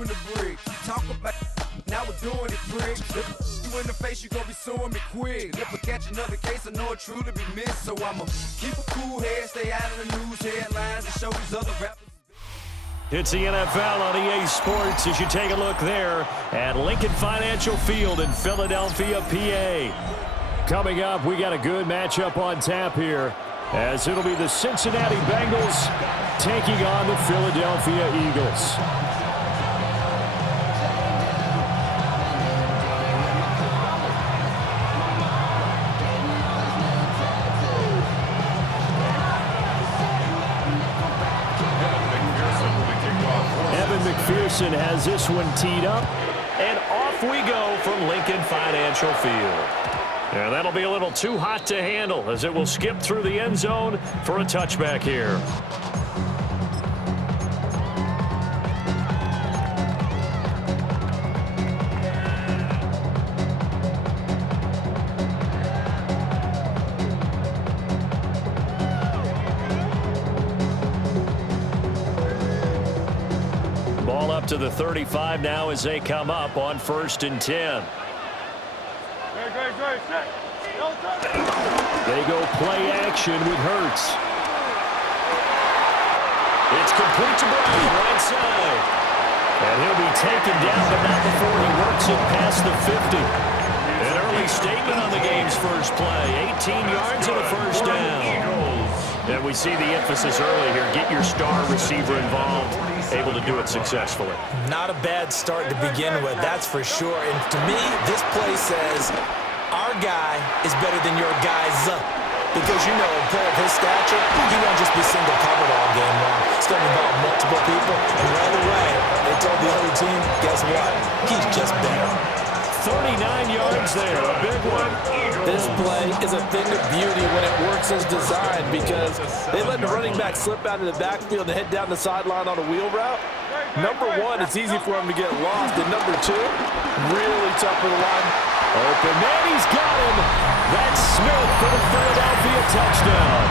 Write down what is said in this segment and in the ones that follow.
in the bridge. Talk about now we're doing it, prick. If you in the face, you gonna be suing me quick. If I catch another case, I know it truly be missed. So I'ma keep a cool head, stay out of the news headlines, and show these other rappers. It's the NFL on EA Sports as you take a look there at Lincoln Financial Field in Philadelphia, PA. Coming up, we got a good matchup on tap here, as it'll be the Cincinnati Bengals taking on the Philadelphia Eagles. McPherson has this one teed up, and off we go from Lincoln Financial Field. And that'll be a little too hot to handle as it will skip through the end zone for a touchback here. Ball up to the 35 now as they come up on 1st and 10. They go play action with Hurts. It's complete to Brown, right side. And he'll be taken down, but not before he works it past the 50. An early statement on the game's first play. 18 yards and a first down. And we see the emphasis early here. Get your star receiver involved. Able to do it successfully. Not a bad start to begin with, that's for sure. And to me, this play says our guy is better than your guy's. Because, you know, a player of his stature, he won't just be single covered all game long. It's going to involve multiple people. And right away, they told the other team, guess what? He's just better. 39 yards there, a big one. This play is a thing of beauty when it works as designed because they let the running back slip out of the backfield and head down the sideline on a wheel route. Number one, it's easy for him to get lost. And number two, really tough for the line. Open man, he's got him. That's Smith for the Philadelphia touchdown.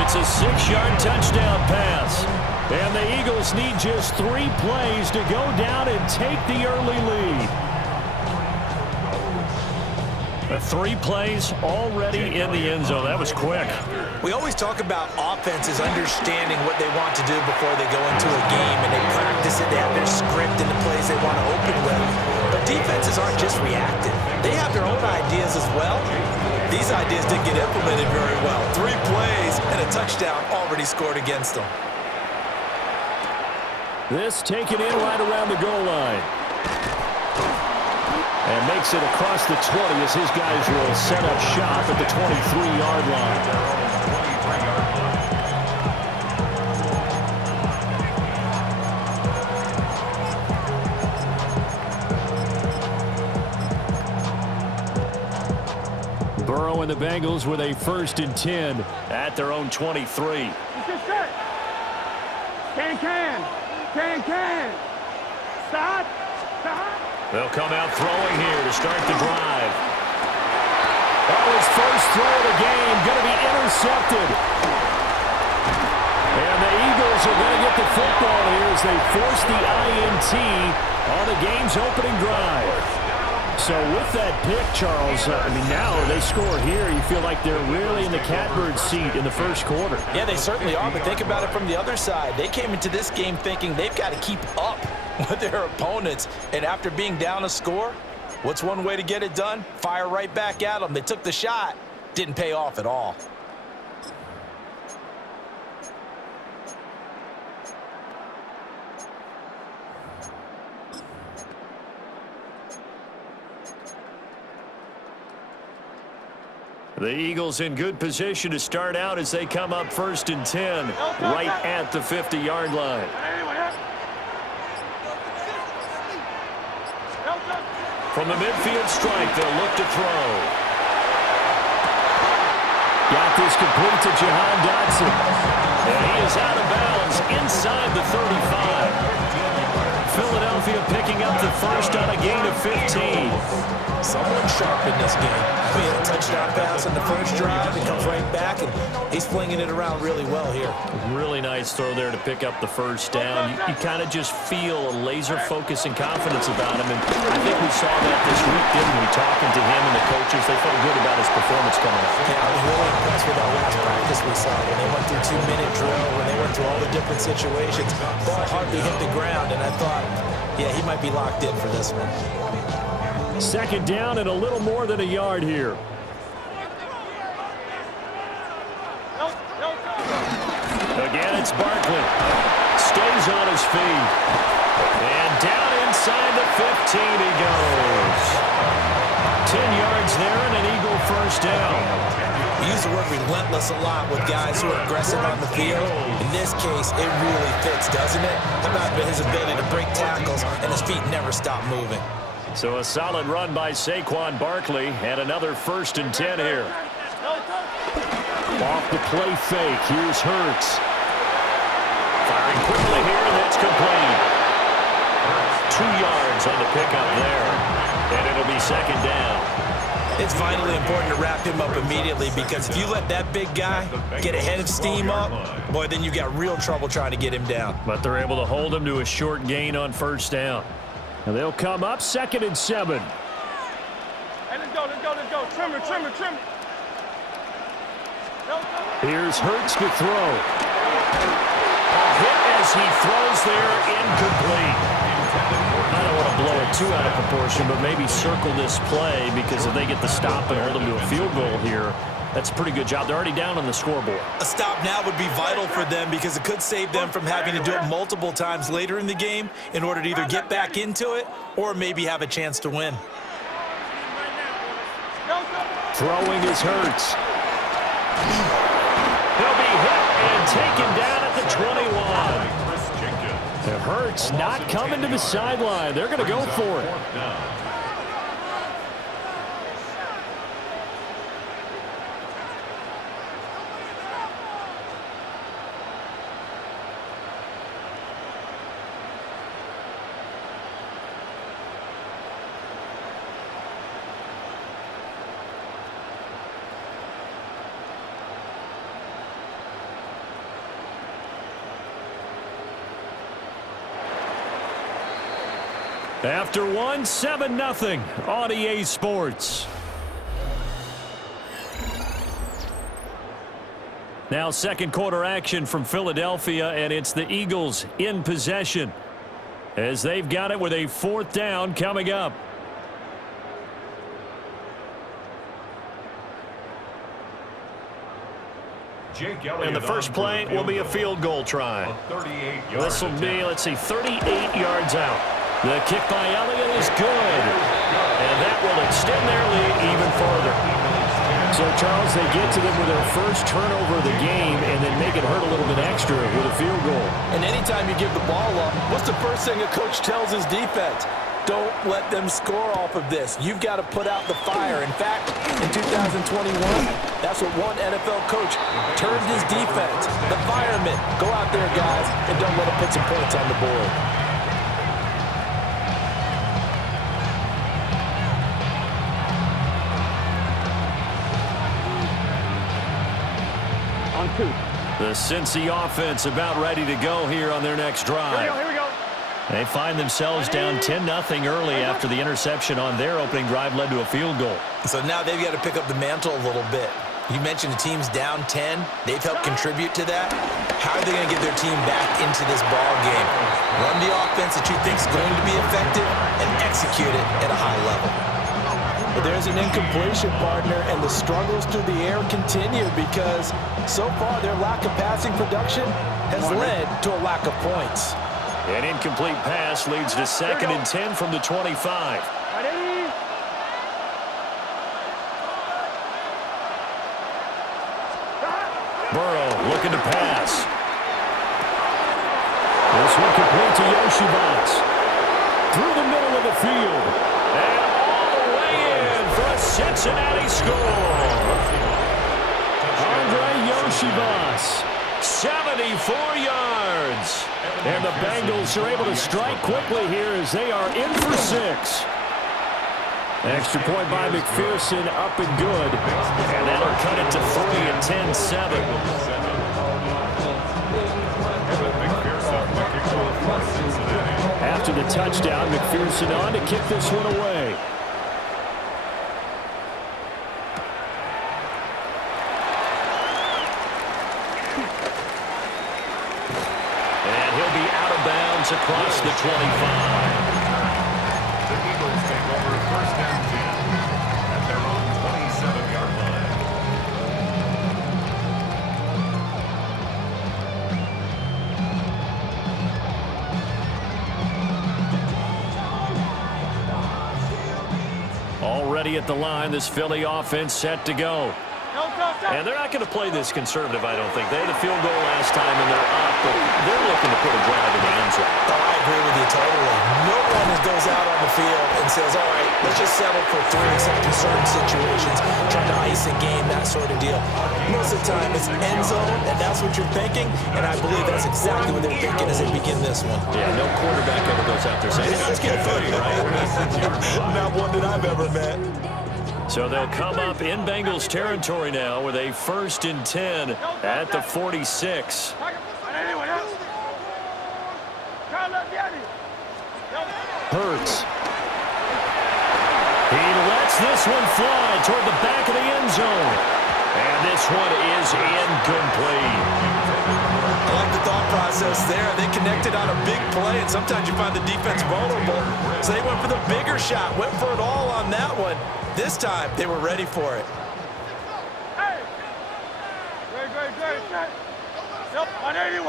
It's a 6-yard touchdown pass. And the Eagles need just 3 plays to go down and take the early lead. 3 plays already in the end zone. That was quick. We always talk about offenses understanding what they want to do before they go into a game, and they practice it. They have their script and the plays they want to open with. But defenses aren't just reactive. They have their own ideas as well. These ideas didn't get implemented very well. 3 plays and a touchdown already scored against them. This taken in right around the goal line. And makes it across the 20 as his guys will set up shop at the 23-yard line. Burrow and the Bengals with a 1st and 10 at their own 23. Can. Stop. They'll come out throwing here to start the drive. Oh, his first throw of the game going to be intercepted. And the Eagles are going to get the football here as they force the INT on the game's opening drive. So with that pick, Charles, I mean, now they score here. You feel like they're really in the catbird seat in the first quarter. Yeah, they certainly are, but think about it from the other side. They came into this game thinking they've got to keep up with their opponents, and after being down a score, what's one way to get it done? Fire right back at them. They took the shot. Didn't pay off at all. The Eagles in good position to start out as they come up 1st and 10 right at the 50-yard line. From the midfield strike, they'll look to throw. Got this complete to Jahan Dotson. And he is out of bounds inside the 35. Philadelphia picking up the first on a gain of 15. Someone sharp in this game. I mean, a touchdown pass on the first drive. It comes right back, and he's flinging it around really well here. Really nice throw there to pick up the first down. You kind of just feel a laser focus and confidence about him, and I think we saw that this week, didn't we? Talking to him and the coaches, they felt good about his performance coming up. Yeah, I was really impressed with that last practice we saw when they went through 2-minute drill, when they went through all the different situations. Ball hardly hit the ground, and I thought, yeah, he might be locked in for this one. Second down and a little more than a yard here. Again, it's Barkley. Stays on his feet. And down inside the 15 he goes. 10 yards there and an Eagle first down. We use the word relentless a lot with guys who are aggressive on the field. In this case, it really fits, doesn't it? How about his ability to break tackles and his feet never stop moving? So a solid run by Saquon Barkley and another 1st and 10 here. Off the play fake, here's Hurts. Firing quickly here, and that's complete. 2 yards on the pickup there, and it'll be second down. It's vitally important to wrap him up immediately because if you let that big guy get a head of steam up, boy, then you got real trouble trying to get him down. But they're able to hold him to a short gain on first down. And they'll come up 2nd and 7. Hey, let's go. Trim it. Here's Hurts to throw. A hit as he throws there, incomplete. I don't want to blow it too out of proportion, but maybe circle this play because if they get the stop and hold them to a field goal here, that's a pretty good job. They're already down on the scoreboard. A stop now would be vital for them because it could save them from having to do it multiple times later in the game in order to either get back into it or maybe have a chance to win. Throwing is Hurts. He'll be hit and taken down at the 21. And Hurts not coming to the sideline. They're going to go for it. After 1, 7-0 on EA Sports. Now second quarter action from Philadelphia, and it's the Eagles in possession as they've got it with a 4th down coming up. And the first play will be a field goal try. This will be, 38 yards out. The kick by Elliott is good. And that will extend their lead even further. So, Charles, they get to them with their first turnover of the game and then make it hurt a little bit extra with a field goal. And anytime you give the ball up, what's the first thing a coach tells his defense? Don't let them score off of this. You've got to put out the fire. In fact, in 2021, that's what one NFL coach termed his defense. The firemen. Go out there, guys, and don't let them put some points on the board. On 2. The Cincy offense about ready to go here on their next drive. Here we go. They find themselves down 10-0 early after the interception on their opening drive led to a field goal. So now they've got to pick up the mantle a little bit. You mentioned the team's down 10. They've helped contribute to that. How are they going to get their team back into this ball game? Run the offense that you think is going to be effective and execute it at a high level. But there's an incompletion, partner, and the struggles through the air continue because so far their lack of passing production has led to a lack of points. An incomplete pass leads to 2nd and 10 from the 25. Ready? Burrow looking to pass. This one complete to Yoshibas. Through the middle of the field. And all the way in for a Cincinnati score. Andre Yoshibas 74 yards. And the Bengals are able to strike quickly here as they are in for 6. Extra point by McPherson, up and good. And that'll cut it to 3 and 10-7. After the touchdown, McPherson on to kick this one away. And he'll be out of bounds across the 25. The Eagles take over first and 10 at their own 27-yard line. Already at the line, this Philly offense set to go. And they're not going to play this conservative, I don't think. They had a field goal last time, and they're up, but they're looking to put a drive in the end zone. Oh, I agree with you totally. No one goes out on the field and says, all right, let's just settle for 3 in some concerted situations, trying to ice a game, that sort of deal. Most of the time, it's end zone, and that's what you're thinking, and I believe that's exactly what they're thinking as they begin this one. Yeah, no quarterback ever goes out there saying, hey, let's get 3, right? Not one that I've ever met. So they'll come up in Bengals territory now with a 1st and 10 at the 46. Hurts. He lets this one fly toward the back of the end zone. And this one is incomplete. I like the thought process there. They connected on a big play, and sometimes you find the defense vulnerable. So they went for the bigger shot, went for it all on that one. This time, they were ready for it. Hey! Great. Yep, 180.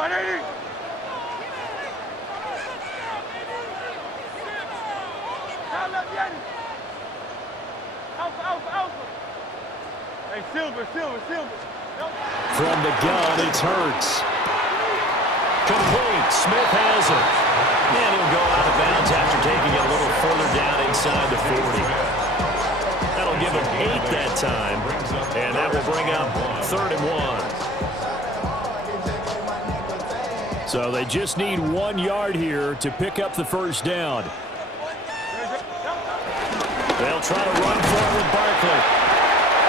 Alpha. Hey, Silver. Yep. From the gun, it's Hurts. Complete. Smith has it. And he'll go out of bounds after taking it a little further down inside the 40. That'll give him 8 that time, and that will bring up 3rd and 1. So they just need 1 yard here to pick up the first down. They'll try to run forward Barkley.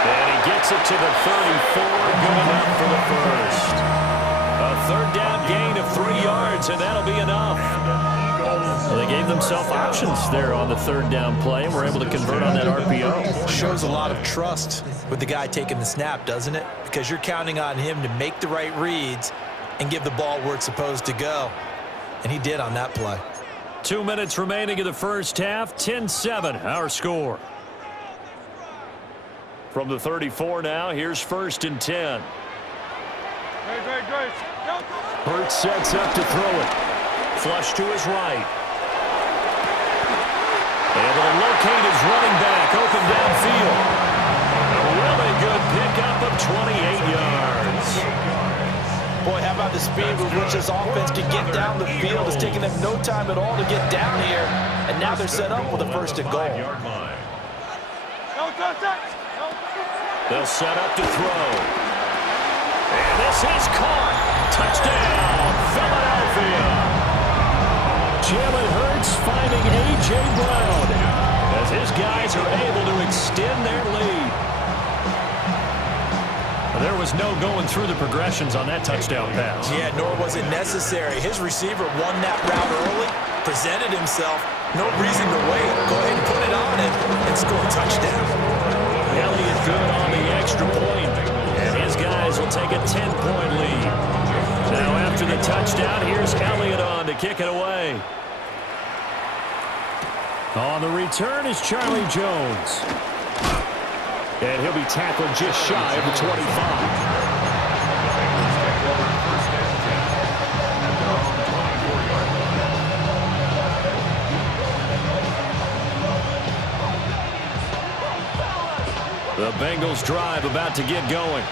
And he gets it to the 34, going up for the first. A 3rd down gain of 3 yards, and that'll be enough. Well, they gave themselves options there on the 3rd down play, and were able to convert on that RPO. Shows a lot of trust with the guy taking the snap, doesn't it? Because you're counting on him to make the right reads and give the ball where it's supposed to go. And he did on that play. 2 minutes remaining in the first half, 10-7, our score. From the 34 now, here's 1st and 10. Great. Hurts sets up to throw it. Flush to his right. Able to locate his running back open downfield. A really good pickup of 28 yards. Boy, how about the speed with which this offense can get down the field? It's taking them no time at all to get down here. And now they're set up with a 1st and goal. They'll set up to throw. And this is caught. Touchdown, Philadelphia. Jalen Hurts finding A.J. Brown as his guys are able to extend their lead. There was no going through the progressions on that touchdown pass. Yeah, nor was it necessary. His receiver won that route early, presented himself. No reason to wait. Go ahead and put it on him and score a touchdown. Elliott good on the extra point, and his guys will take a 10-point lead. Now after the touchdown, here's Elliott on to kick it away. On the return is Charlie Jones. And he'll be tackled just shy of the 25. The Bengals drive about to get going.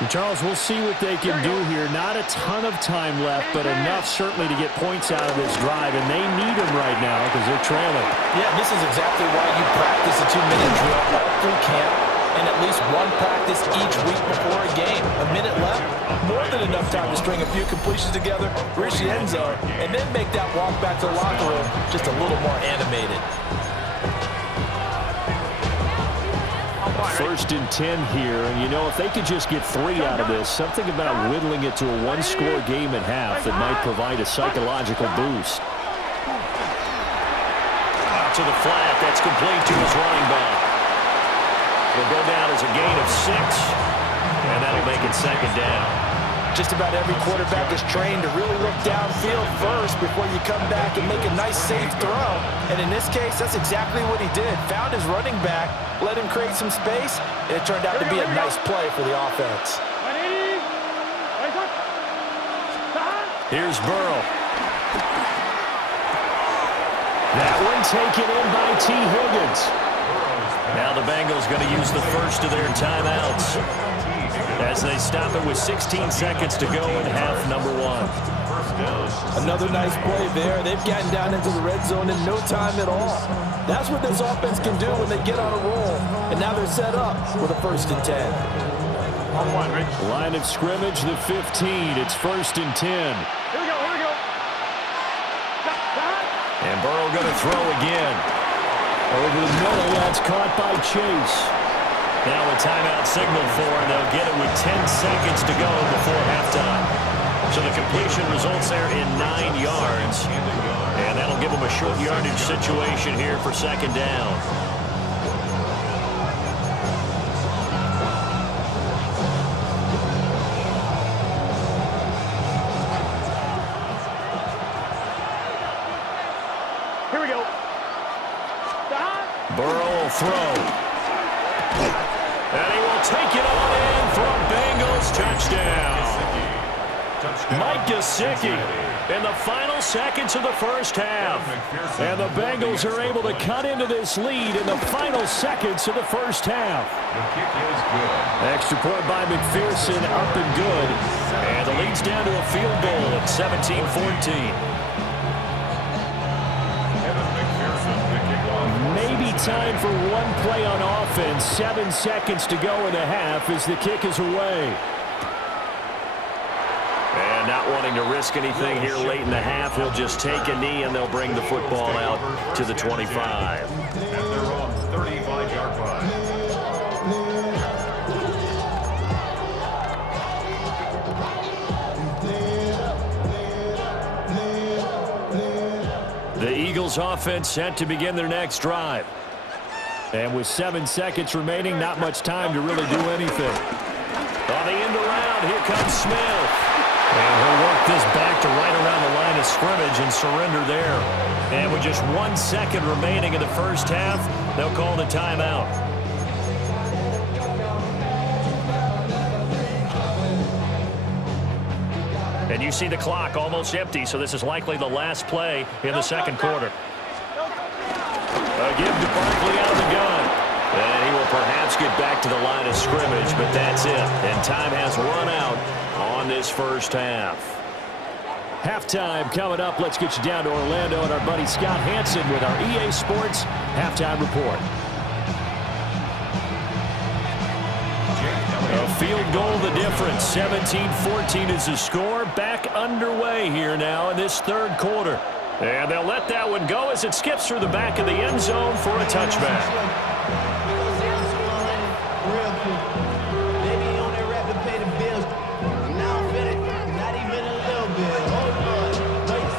And Charles, we'll see what they can do here. Not a ton of time left, but enough certainly to get points out of this drive, and they need them right now because they're trailing. Yeah, this is exactly why you practice a 2-minute drill all through camp. and at least one practice each week before a game. A minute left, more than enough time to string a few completions together, reach the end zone, and then make that walk back to the locker room just a little more animated. First and 10 here, and you know, if they could just get 3 out of this, something about whittling it to a one-score game at half that might provide a psychological boost. Out to the flat, that's complete to his running back. Will go down as a gain of 6, and that'll make it second down. Just about every quarterback is trained to really look downfield first before you come back and make a nice, safe throw. And in this case, that's exactly what he did. Found his running back, let him create some space, and it turned out to be a nice play for the offense. Here's Burrow. That one taken in by T. Higgins. Now the Bengals going to use the first of their timeouts as they stop it with 16 seconds to go in half number 1. Another nice play there. They've gotten down into the red zone in no time at all. That's what this offense can do when they get on a roll. And now they're set up with a 1st and 10. Line of scrimmage, the 15. It's 1st and 10. Here we go. And Burrow going to throw again. Over the middle, that's caught by Chase. Now a timeout signal for, and they'll get it with 10 seconds to go before halftime. So the completion results there in 9 yards. And that'll give them a short yardage situation here for second down. Here we go. Burrow will throw. And he will take it on in for a Bengals touchdown. Mike Gesicki in the final seconds of the first half. And the Bengals are able to cut into this lead in the final seconds of the first half. Extra point by McPherson, up and good. And the lead's down to a field goal at 17-14. Maybe time for one play on offense. 7 seconds to go in the half as the kick is away. And not wanting to risk anything here late in the half, he'll just take a knee and they'll bring the football out to the 25. At their own 35-yard line. The Eagles offense set to begin their next drive. And with 7 seconds remaining, not much time to really do anything. On the end around, here comes Smith. And he'll work this back to right around the line of scrimmage and surrender there. And with just 1 second remaining in the first half, they'll call the timeout. And you see the clock almost empty, so this is likely the last play in the second quarter. A give to Barkley out of the gun. And he will perhaps get back to the line of scrimmage, but that's it. And time has run out on this first half. Halftime coming up. Let's get you down to Orlando and our buddy Scott Hansen with our EA Sports Halftime Report. A field goal the difference. 17-14 is the score. Back underway here now in this third quarter. And they'll let that one go as it skips through the back of the end zone for a touchback.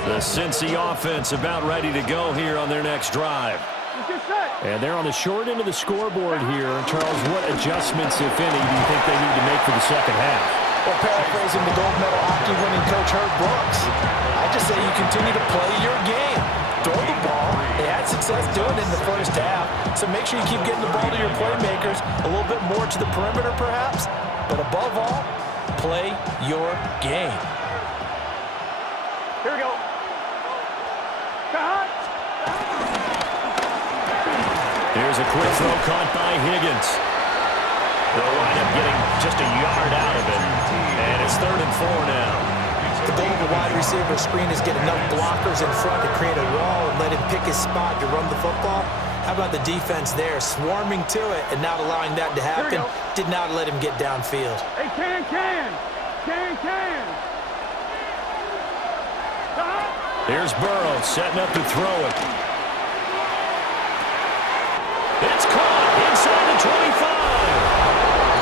The Cincy offense about ready to go here on their next drive. And they're on the short end of the scoreboard here. Charles, what adjustments, if any, do you think they need to make for the second half? Well, paraphrasing the gold medal hockey winning coach Herb Brooks, I just say you continue to play your game. Throw the ball. They had success doing it in the first half, so make sure you keep getting the ball to your playmakers, a little bit more to the perimeter perhaps, but above all, play your game. Here we go. Here's a quick throw caught by Higgins. They'll wind up getting just a yard out of it. And it's 3rd and 4 now. The goal of the wide receiver screen is get enough blockers in front to create a wall and let him pick his spot to run the football. How about the defense there, swarming to it and not allowing that to happen? Did not let him get downfield. Hey, can. Here's Burrow setting up to throw it. It's caught inside the 25.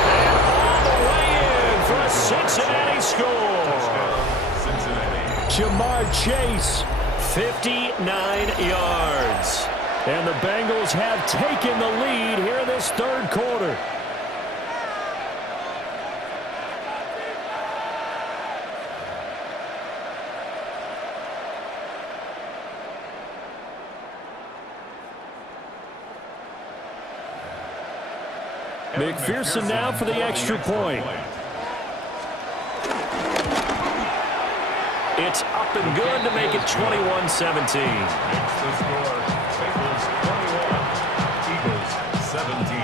And all the way in for a Cincinnati score. Jamar Chase, 59 yards. And the Bengals have taken the lead here in this third quarter. McPherson now for the extra point. It's up and good to make it 21-17. The score, Bengals 21, Eagles 17.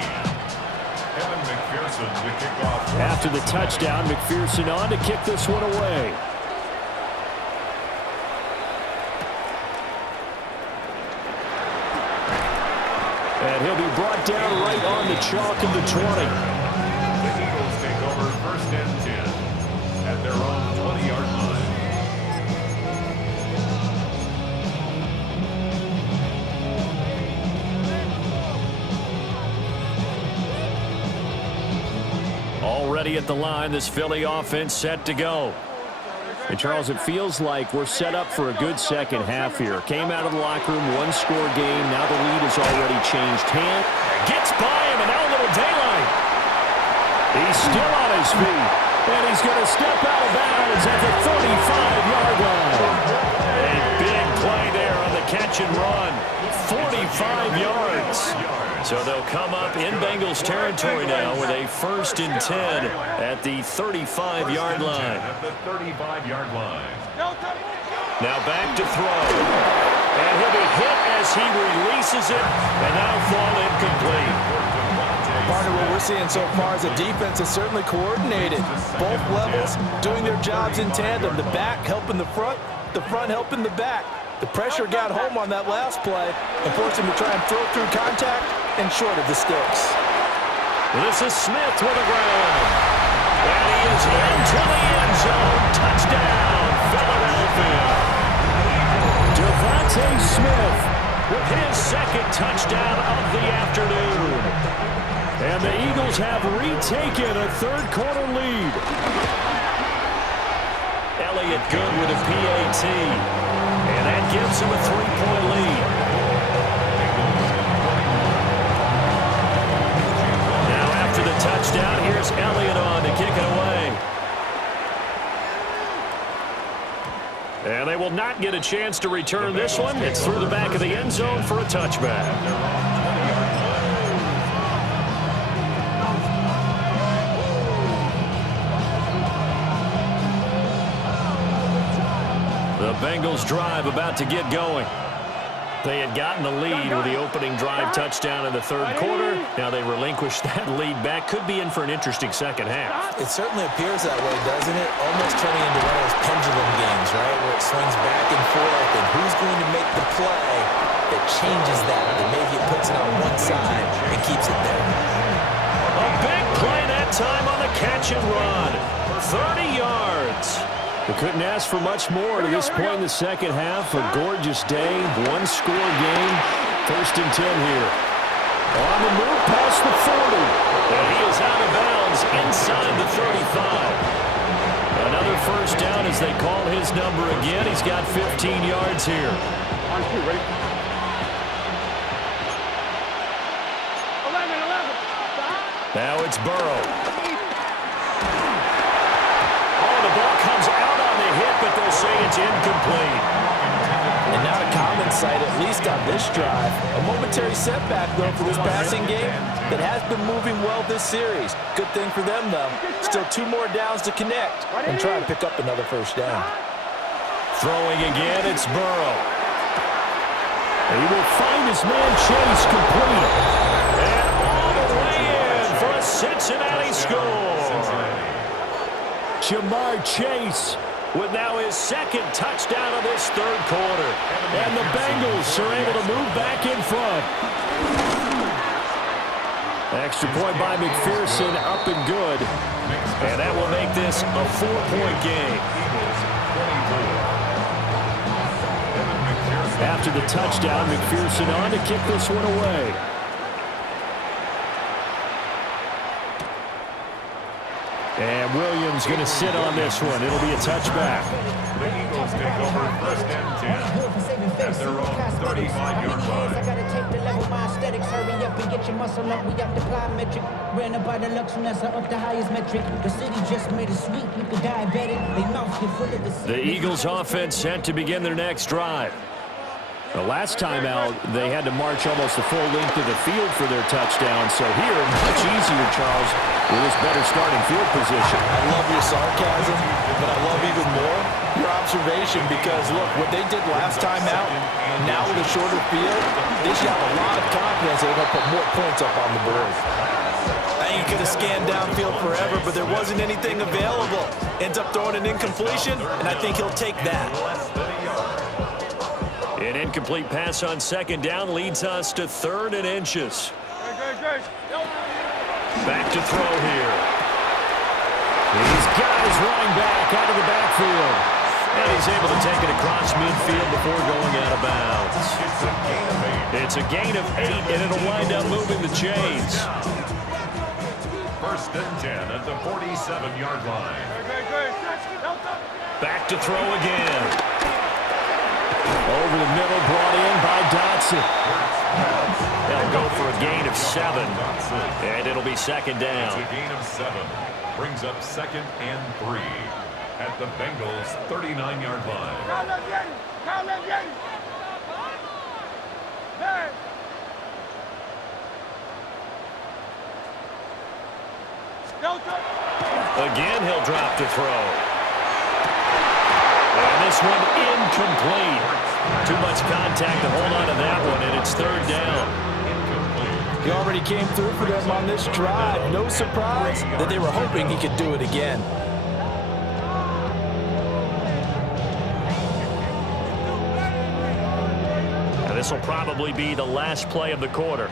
Evan McPherson to kick off. After the touchdown, McPherson on to kick this one away. And he'll be brought down right on the chalk of the 20. The Eagles take over first and 10 at their own 20-yard line. Already at the line, this Philly offense set to go. And, Charles, it feels like we're set up for a good second half here. Came out of the locker room, one-score game. Now the lead has already changed hands. Gets by him, and now a little daylight. He's still on his feet, and he's going to step out of bounds at the 45-yard line. A big play there on the catch and run. 45 yards. So they'll come up in Bengals territory now with a 1st and 10 at the 35-yard line. At the 35-yard line. Now back to throw. And he'll be hit as he releases it, and that'll fall incomplete. Part of what we're seeing so far is the defense is certainly coordinated. Both levels doing their jobs in tandem. The back helping the front helping the back. The pressure got home on that last play and forced him to try and throw through contact and short of the sticks. This is Smith with a ground. And he is into the end zone. Touchdown, Philadelphia. Devontae Smith with his second touchdown of the afternoon. And the Eagles have retaken a third-quarter lead. Elliott good with a PAT. And that gives him a 3-point lead. Now after the touchdown, here's Elliott on to kick it away. And they will not get a chance to return this one. It's through the back of the end zone for a touchback. The Bengals drive about to get going. They had gotten the lead with the opening drive touchdown in the third quarter. Now they relinquished that lead back. Could be in for an interesting second half. It certainly appears that way, doesn't it? Almost turning into one of those pendulum games, right? Where it swings back and forth, and who's going to make the play that changes that maybe it puts it on one side and keeps it there. A big play that time on the catch and run. 30 yards. We couldn't ask for much more to this point in the second half. A gorgeous day, one-score game. 1st and 10 here. On the move past the 40. And he is out of bounds inside the 35. Another first down as they call his number again. He's got 15 yards here. On 2, ready? 11. Now it's Burrow. Oh, the ball comes out on the hit, but they'll say it's incomplete. And not a common sight, at least on this drive. A momentary setback, though, for this passing game that has been moving well this series. Good thing for them, though. Still 2 more downs to connect and try and pick up another first down. Throwing again, it's Burrow. He will find his man Chase complete. And all the way in for a Cincinnati score. Jamar Chase with now his second touchdown of this third quarter. And the Bengals are able to move back in front. Extra point by McPherson, up and good. And that will make this a 4-point game. After the touchdown, McPherson on to kick this one away. And Williams going to sit on this one. It'll be a touchback. The Eagles take over 1st and 10 at their own 35-yard line. I gotta take the level, my aesthetics. Hurry up and get your muscle up. We got the plyometric. Ran up by the luxuriness up the highest metric. The city just made it sweet. People diabetic. They mouth get full of the Eagles offense set to begin their next drive. The last time out, they had to march almost the full length of the field for their touchdown. So here, much easier, Charles, with this better starting field position. I love your sarcasm, but I love even more your observation because, look, what they did last time out, now with a shorter field, they should have a lot of confidence they're going to put more points up on the board. I think he could have scanned downfield forever, but there wasn't anything available. Ends up throwing an incompletion, and I think he'll take that. An incomplete pass on second down leads us to 3rd and inches. Back to throw here. He's got his running back out of the backfield. And he's able to take it across midfield before going out of bounds. It's a gain of 8, and it'll wind up moving the chains. 1st and 10 at the 47-yard line. Back to throw again. Over the middle, brought in by Dotson. They'll go for a gain of 7, and it'll be 2nd down. It's a gain of 7. Brings up 2nd and 3 at the Bengals' 39-yard line. Again, he'll drop to throw. And this one incomplete. Too much contact to hold on to that one, and it's 3rd down. He already came through for them on this drive. No surprise that they were hoping he could do it again. And this will probably be the last play of the quarter.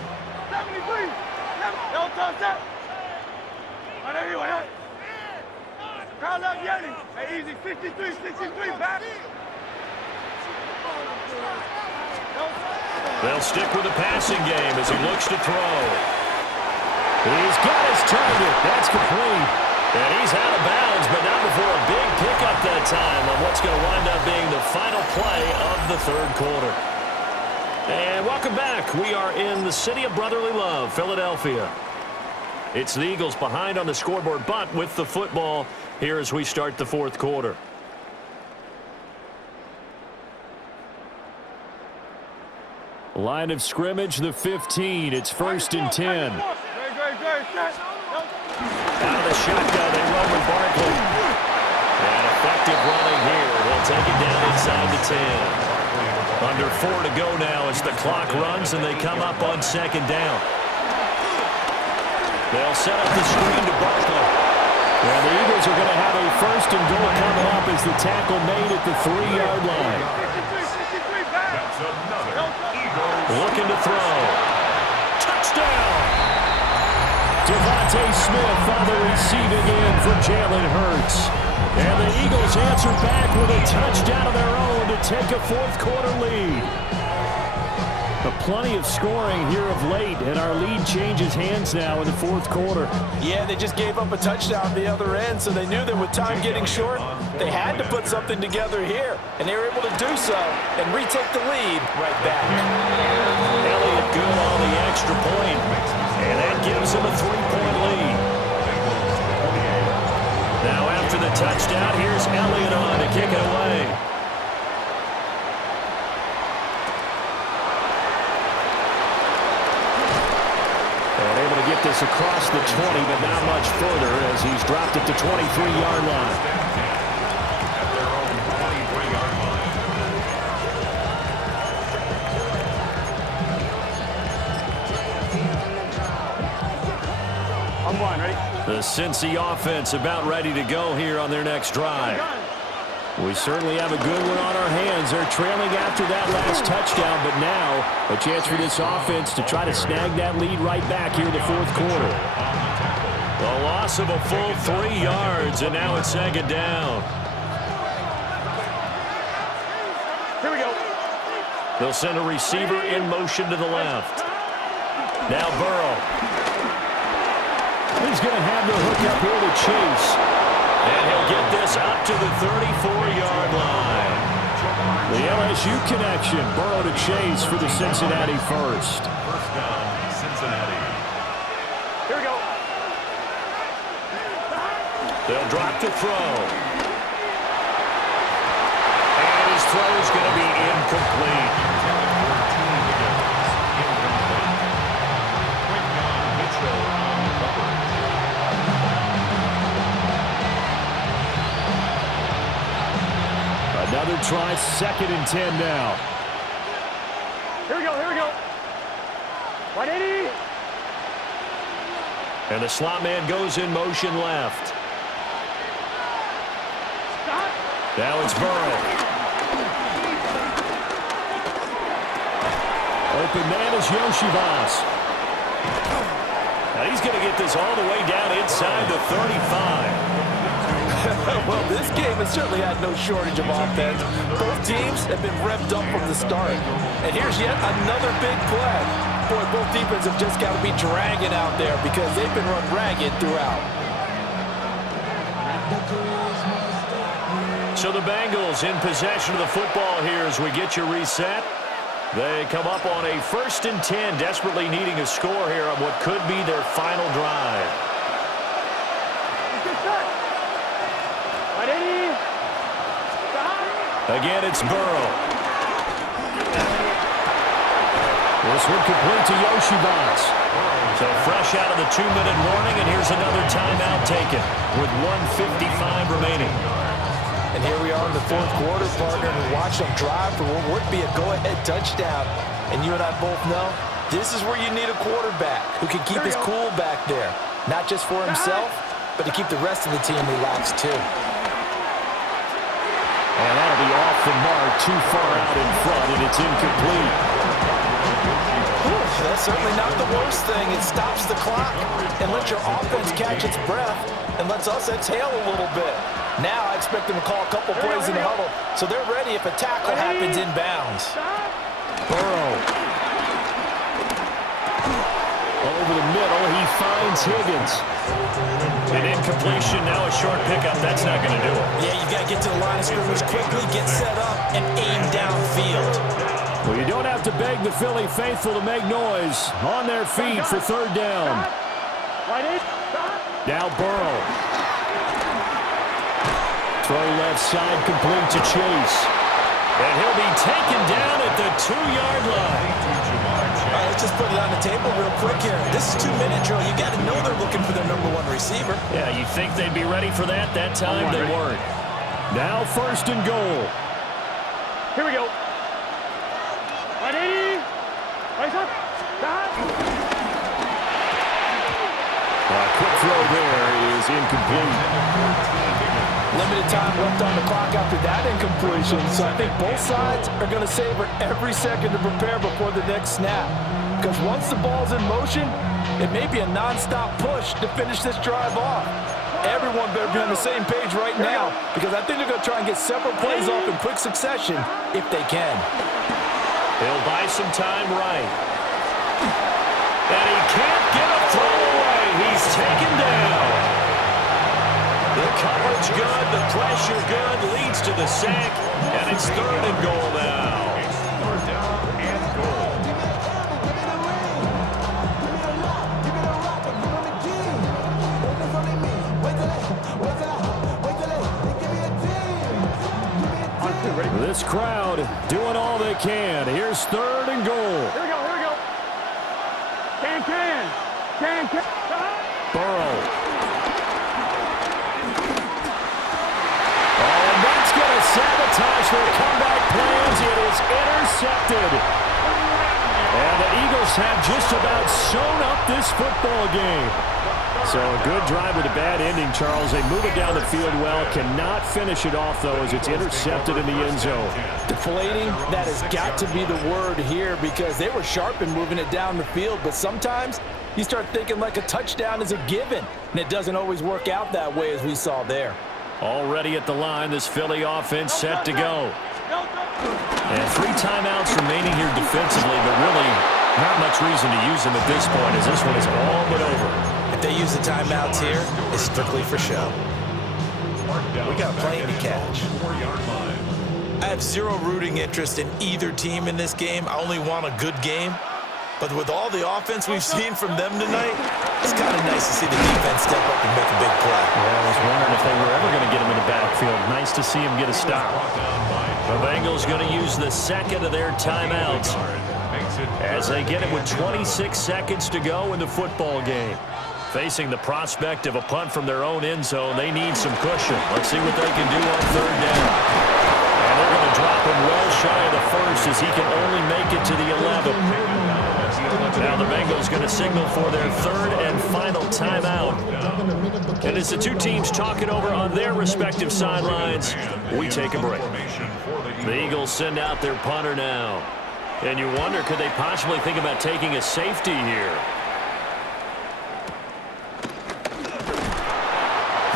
Easy, 53, 63, back. They'll stick with the passing game as he looks to throw. He's got his target. That's complete. And he's out of bounds, but not before a big pickup that time on what's going to wind up being the final play of the 3rd quarter. And welcome back. We are in the city of brotherly love, Philadelphia. It's the Eagles behind on the scoreboard, but with the football here as we start the 4th quarter. Line of scrimmage, the 15. It's 1st and 10. Out of the shotgun, they run with Barkley. And effective running here. They'll take it down inside the 10. Under 4 to go now as the clock runs and they come up on 2nd down. They'll set up the screen to Barkley. And the Eagles are going to have a 1st and goal coming up as the tackle made at the 3-yard line. That's another Eagles. Looking to throw. Touchdown! Devontae Smith on the receiving end for Jalen Hurts. And the Eagles answer back with a touchdown of their own to take a 4th quarter lead. But plenty of scoring here of late, and our lead changes hands now in the 4th quarter. Yeah, they just gave up a touchdown at the other end, so they knew that with time getting short, they had to put something together here. And they were able to do so and retake the lead right back. Elliott good on the extra point, and that gives them a 3-point lead. Now after the touchdown, here's Elliott on to kick it away. Get this across the 20, but not much further as he's dropped it to 23-yard line. At their own 23-yard line. I'm going, ready? The Cincy offense about ready to go here on their next drive. We certainly have a good one on our hands. They're trailing after that last touchdown, but now a chance for this offense to try to snag that lead right back here in the fourth quarter. A loss of a full 3 yards, and now it's second down. Here we go. They'll send a receiver in motion to the left. Now Burrow. He's going to have the hook up here to Chase. And he'll get this up to the 34-yard line. The LSU connection, Burrow to Chase for the Cincinnati first. First down, Cincinnati. Here we go. They'll drop to throw. And his throw is going to be incomplete. Another try, 2nd and 10 now. Here we go, here we go. 180. And the slot man goes in motion left. Stop. Now it's Burrow. Open man is Yoshivas. Now he's going to get this all the way down inside the 35. Well, this game has certainly had no shortage of offense. Both teams have been revved up from the start. And here's yet another big play. Boy, both defenses have just got to be dragging out there because they've been run ragged throughout. So the Bengals in possession of the football here as we get you reset. They come up on a 1st and 10, desperately needing a score here on what could be their final drive. Again, it's Burrow. This one complete to Yoshivas. So fresh out of the 2-minute warning, and here's another timeout taken with 1:55 remaining. And here we are in the fourth quarter, partner, and we watch them drive for what would be a go-ahead touchdown. And you and I both know this is where you need a quarterback who can keep his cool back there. Not just for himself, but to keep the rest of the team relaxed too. And that'll be off the mark, too far out in front, and it's incomplete. That's certainly not the worst thing. It stops the clock and lets your offense catch its breath and lets us exhale a little bit. Now I expect them to call a couple plays in the huddle, so they're ready if a tackle happens inbounds. Burrow. Over the middle, he finds Higgins. An incompletion, now a short pickup. That's not going to do it. Yeah, you got to get to the line of scrimmage quickly, get set up, and aim downfield. Well, you don't have to beg the Philly faithful to make noise. On their feet for 3rd down. Now Burrow. Throw left side complete to Chase. And he'll be taken down at the 2-yard line. All right, let's just put it on the table real quick here. This is 2-minute drill. You got to know they're looking for their number 1 receiver. Yeah, you think they'd be ready for that? That time they weren't. Now 1st and goal. Here we go. 180. Rise up. Stop. Quick throw there is incomplete. Limited time left on the clock after that incompletion, so I think both sides are going to savor every second to prepare before the next snap. Because once the ball's in motion, it may be a non-stop push to finish this drive off. Everyone better be on the same page right now, because I think they're going to try and get several plays off in quick succession if they can. He'll buy some time right. And he can't get a throw away. He's taken down. The coverage good, the pressure good, leads to the sack, and it's 3rd and goal now. It's 3rd down and goal. This crowd doing all they can. Here's 3rd and goal. Here we go, here we go. Can. Burrow. Sabotage their comeback plans. It is intercepted. And the Eagles have just about sewn up this football game. So a good drive with a bad ending, Charles. They move it down the field well. Cannot finish it off, though, as it's intercepted in the end zone. Deflating, that has got to be the word here because they were sharp in moving it down the field, but sometimes you start thinking like a touchdown is a given, and it doesn't always work out that way as we saw there. Already at the line, this Philly offense set to go. And 3 timeouts remaining here defensively, but really not much reason to use them at this point as this one is all but over. If they use the timeouts here, it's strictly for show. We got a plane to catch. I have zero rooting interest in either team in this game. I only want a good game. But with all the offense we've seen from them tonight, it's kind of nice to see the defense step up and make a big play. Yeah, I was wondering if they were ever going to get him in the backfield. Nice to see him get a stop. The Bengals going to use the second of their timeouts as they get it with 26 seconds to go in the football game. Facing the prospect of a punt from their own end zone, they need some cushion. Let's see what they can do on 3rd down. And they're going to drop him well shy of the first as he can only make it to the 11. Now the Bengals going to signal for their 3rd and final timeout. And as the two teams talk it over on their respective sidelines, we take a break. The Eagles send out their punter now. And you wonder, could they possibly think about taking a safety here?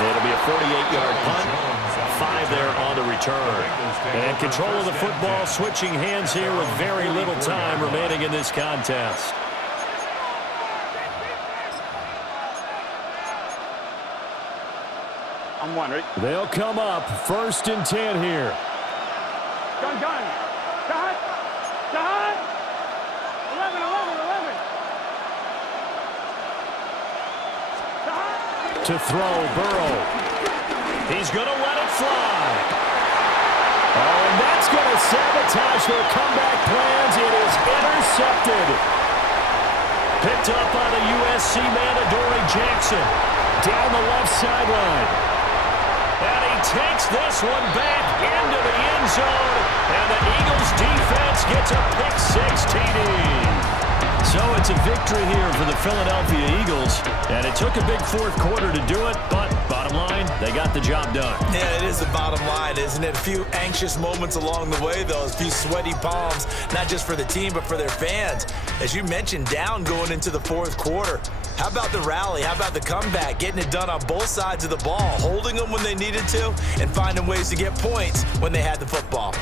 It'll be a 48-yard punt. 5 there on the return. And control of the football switching hands here with very little time remaining in this contest. I'm one, right? They'll come up 1st and 10 here. Gun. Jahan. 11. Jahan. To throw, Burrow. He's going to let it fly. Oh, and that's going to sabotage their comeback plans. It is intercepted. Picked up by the USC man, Adoree Jackson. Down the left sideline. And he takes this one back into the end zone. And the Eagles defense gets a pick-6 TD. So it's a victory here for the Philadelphia Eagles. And it took a big 4th quarter to do it, but bottom line, they got the job done. Yeah, it is the bottom line, isn't it? A few anxious moments along the way, though. A few sweaty palms, not just for the team, but for their fans. As you mentioned, down going into the 4th quarter. How about the rally? How about the comeback? Getting it done on both sides of the ball, holding them when they needed to, and finding ways to get points when they had the football.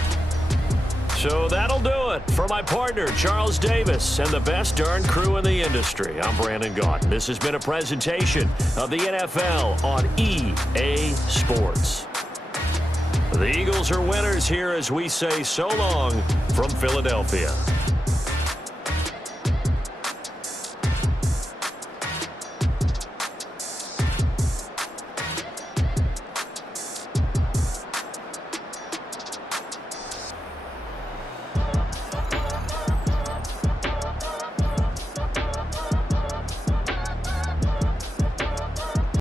So that'll do it for my partner, Charles Davis, and the best darn crew in the industry. I'm Brandon Gaunt. This has been a presentation of the NFL on EA Sports. The Eagles are winners here as we say so long from Philadelphia.